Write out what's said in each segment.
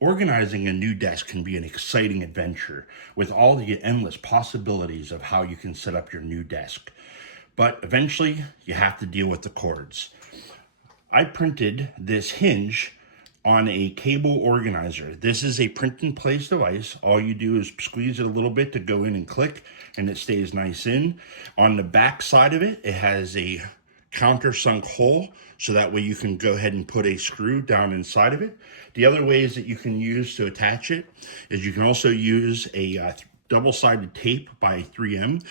Organizing a new desk can be an exciting adventure with all the endless possibilities of how you can set up your new desk. But eventually, you have to deal with the cords. I printed this hinge on a cable organizer. This is a print in place device. All you do is squeeze it a little bit to go in and click, and it stays nice in. On the back side of it, it has a countersunk hole, so that way you can go ahead and put a screw down inside of it. The other ways that you can use to attach it is you can also use a double-sided tape by 3M.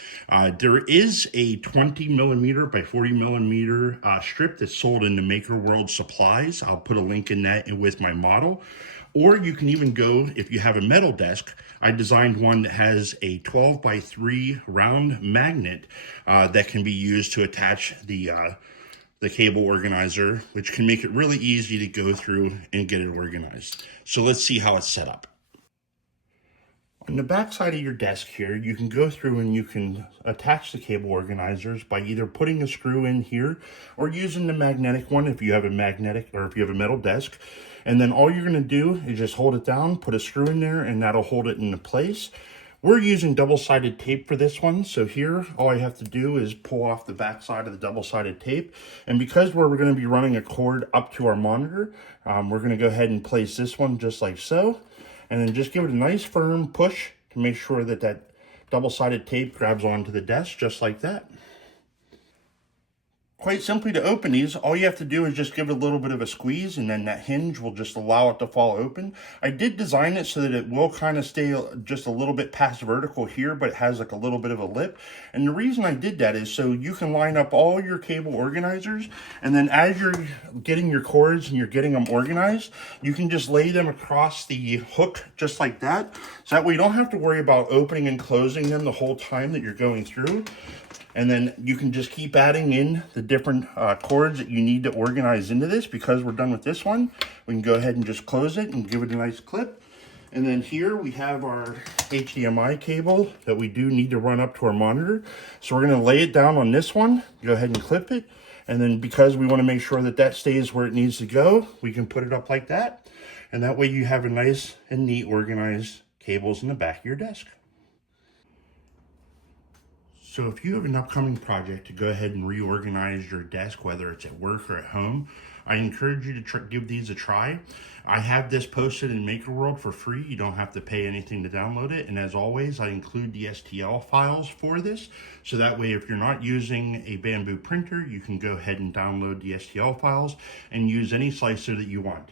There is a 20 millimeter by 40 millimeter strip that's sold in the Maker World Supplies. I'll put a link in that with my model. Or you can even go, if you have a metal desk, I designed one that has a 12 by 3 round magnet that can be used to attach the cable organizer, which can make it really easy to go through and get it organized. So let's see how it's set up. On the back side of your desk here, you can go through and you can attach the cable organizers by either putting a screw in here or using the magnetic one if you have a magnetic or if you have a metal desk. And then all you're going to do is just hold it down, put a screw in there, and that'll hold it into place. We're using double-sided tape for this one. So here, all I have to do is pull off the back side of the double-sided tape. And because we're going to be running a cord up to our monitor, we're going to go ahead and place this one just like so. And then just give it a nice firm push to make sure that that double-sided tape grabs onto the desk just like that. Quite simply, to open these, all you have to do is just give it a little bit of a squeeze, and then that hinge will just allow it to fall open. I did design it so that it will kind of stay just a little bit past vertical here, but it has like a little bit of a lip. And the reason I did that is so you can line up all your cable organizers, and then as you're getting your cords and you're getting them organized, you can just lay them across the hook just like that. So that way you don't have to worry about opening and closing them the whole time that you're going through. And then you can just keep adding in the different cords that you need to organize into this. Because we're done with this one, we can go ahead and just close it and give it a nice clip. And then here we have our HDMI cable that we do need to run up to our monitor. So we're going to lay it down on this one, go ahead and clip it. And then because we want to make sure that that stays where it needs to go, we can put it up like that. And that way you have a nice and neat organized cables in the back of your desk. So if you have an upcoming project to go ahead and reorganize your desk, whether it's at work or at home, I encourage you to give these a try. I have this posted in Maker World for free. You don't have to pay anything to download it. And as always, I include the STL files for this. So that way, if you're not using a Bamboo printer, you can go ahead and download the STL files and use any slicer that you want.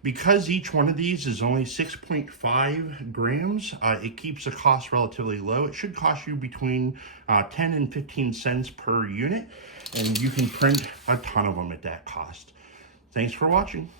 Because each one of these is only 6.5 grams, it keeps the cost relatively low. It should cost you between 10 and 15 cents per unit, and you can print a ton of them at that cost. Thanks for watching.